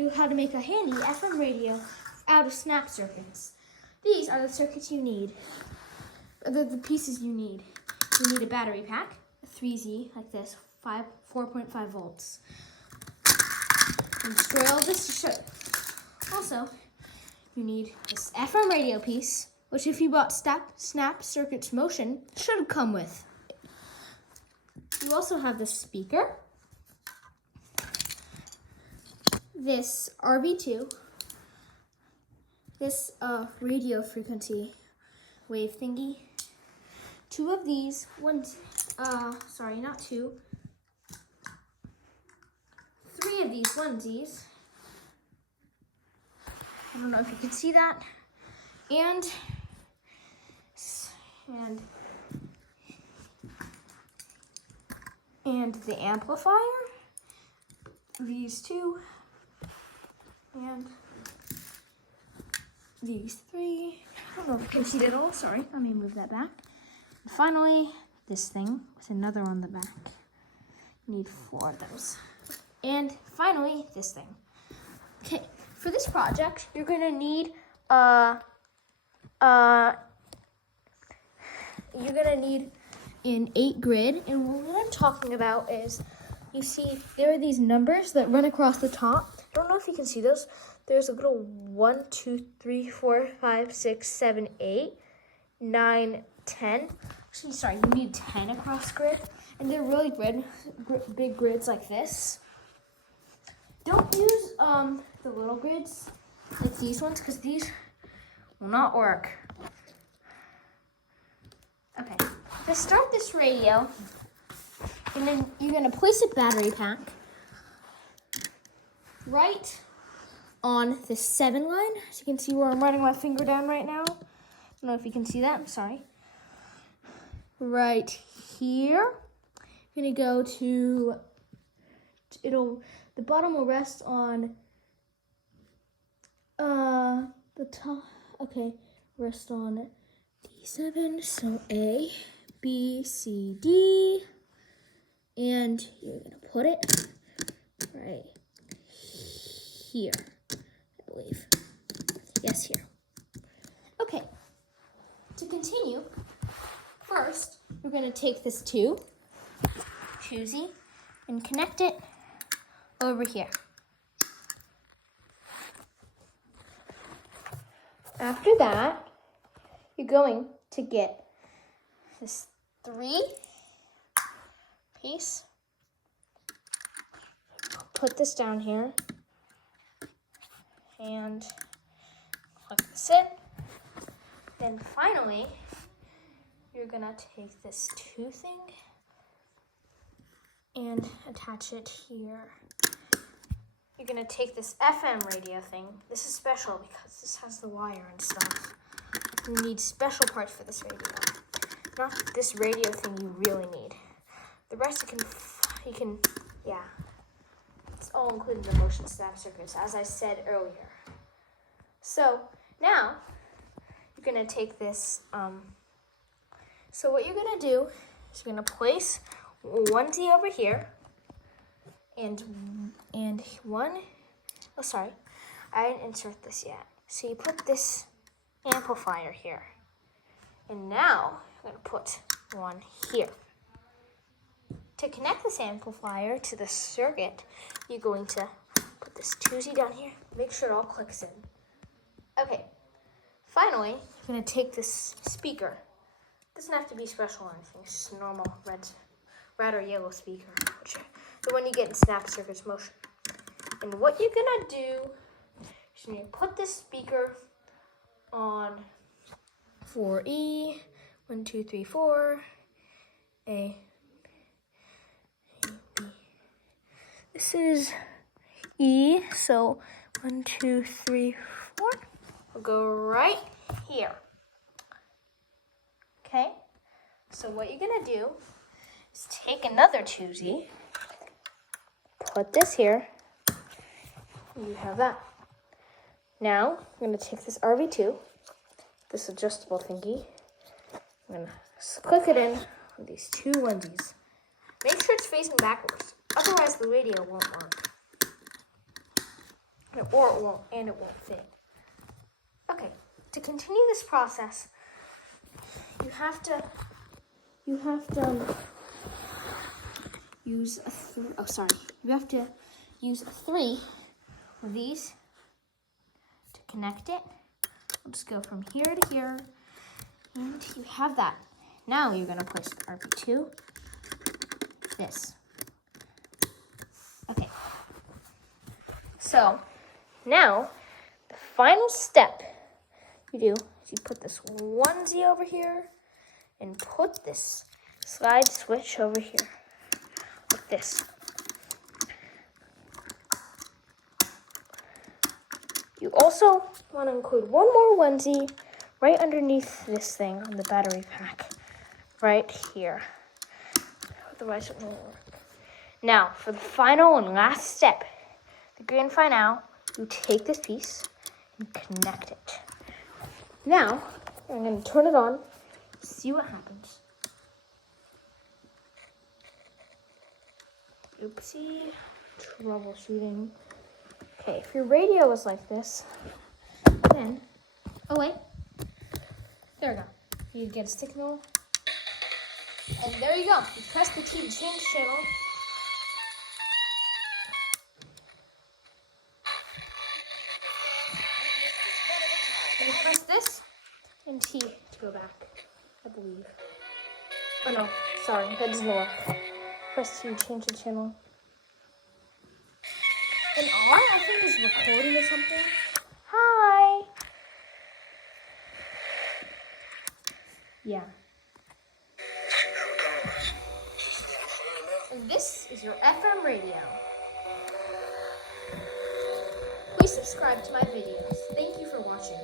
you how to make a handy FM radio out of snap circuits. These are the circuits you need, the pieces you need. You need a battery pack, a 3Z like this, 4.5 volts. And destroy all this to show. Also, you need this FM radio piece, which if you bought Snap Circuits Motion, should come with. You also have this speaker, this RV2, this radio frequency wave thingy, two of these, not two, three of these onesies. I don't know if you can see that. And the amplifier, these two, and these three. I don't know if you can see it at all, sorry, let me move that back. And finally, this thing with another on the back. You need 4 of those. And finally, this thing. Okay, for this project, you're gonna need an 8 grid, and what I'm talking about is, you see, there are these numbers that run across the top. I don't know if you can see those. There's a little 1, 2, 3, 4, 5, 6, 7, 8, 9, 10. Actually, sorry, you need 10 across grid, and they're really big grids like this. Don't use the little grids like these ones, because these will not work. Okay, to start this radio, and then you're going to place a battery pack right on the 7 line. As you can see where I'm running my finger down right now. I don't know if you can see that, I'm sorry. Right here. I'm going to go to, the bottom will rest on the top. Okay, rest on D7, so A, B, C, D, and you're gonna put it right here, I believe. Yes, here. Okay, to continue, first, we're gonna take this 2Z, and connect it over here. After that, you're going to get this 3 piece. Put this down here and click this in. Then finally, you're gonna take this 2 thing and attach it here. You're gonna take this FM radio thing. This is special because this has the wire and stuff. You need special parts for this radio. Not this radio thing you really need. The rest you can, yeah. It's all included in the motion snap circuits, as I said earlier. So now, you're gonna take this, so what you're gonna do is you're gonna place 1Z over here, and one, oh sorry, I didn't insert this yet. So you put this amplifier here. And now I'm gonna put one here. To connect this amplifier to the circuit, you're going to put this 2Z down here, make sure it all clicks in. Okay, finally, you're gonna take this speaker. It doesn't have to be special or anything, it's just a normal red or yellow speaker, which the one you get in Snap Circuits Motion. And what you're gonna do is you're gonna put this speaker on 4E, 1, 2, 3, 4, A, B. This is E, so 1, 2, 3, 4. We'll go right here. Okay, so what you're gonna do is take another 2Z, put this here, and you have that. Now, I'm going to take this RV2, this adjustable thingy, I'm going to click it in on these 2 onesies. Make sure it's facing backwards, otherwise the radio won't work. or it won't fit. Okay, to continue this process, you have to use you have to use 3 of these to connect it. We'll just go from here to here, and you have that. Now you're gonna push the RP2, this. Okay. So now the final step you do is you put this onesie over here and put this slide switch over here, like this. You also want to include one more onesie right underneath this thing on the battery pack, right here. Otherwise it won't work. Now, for the final and last step, the grand finale, you take this piece and connect it. Now, I'm going to turn it on, see what happens. Oopsie, troubleshooting. Okay, if your radio is like this, then, oh wait, there we go. You get a signal, and there you go. You press the key to change channel. And you press this and T to go back, I believe. Oh no, sorry, that doesn't work. Press T to change the channel. And R, I think, is recording or something. Hi. Yeah. And this is your FM radio. Please subscribe to my videos. Thank you for watching.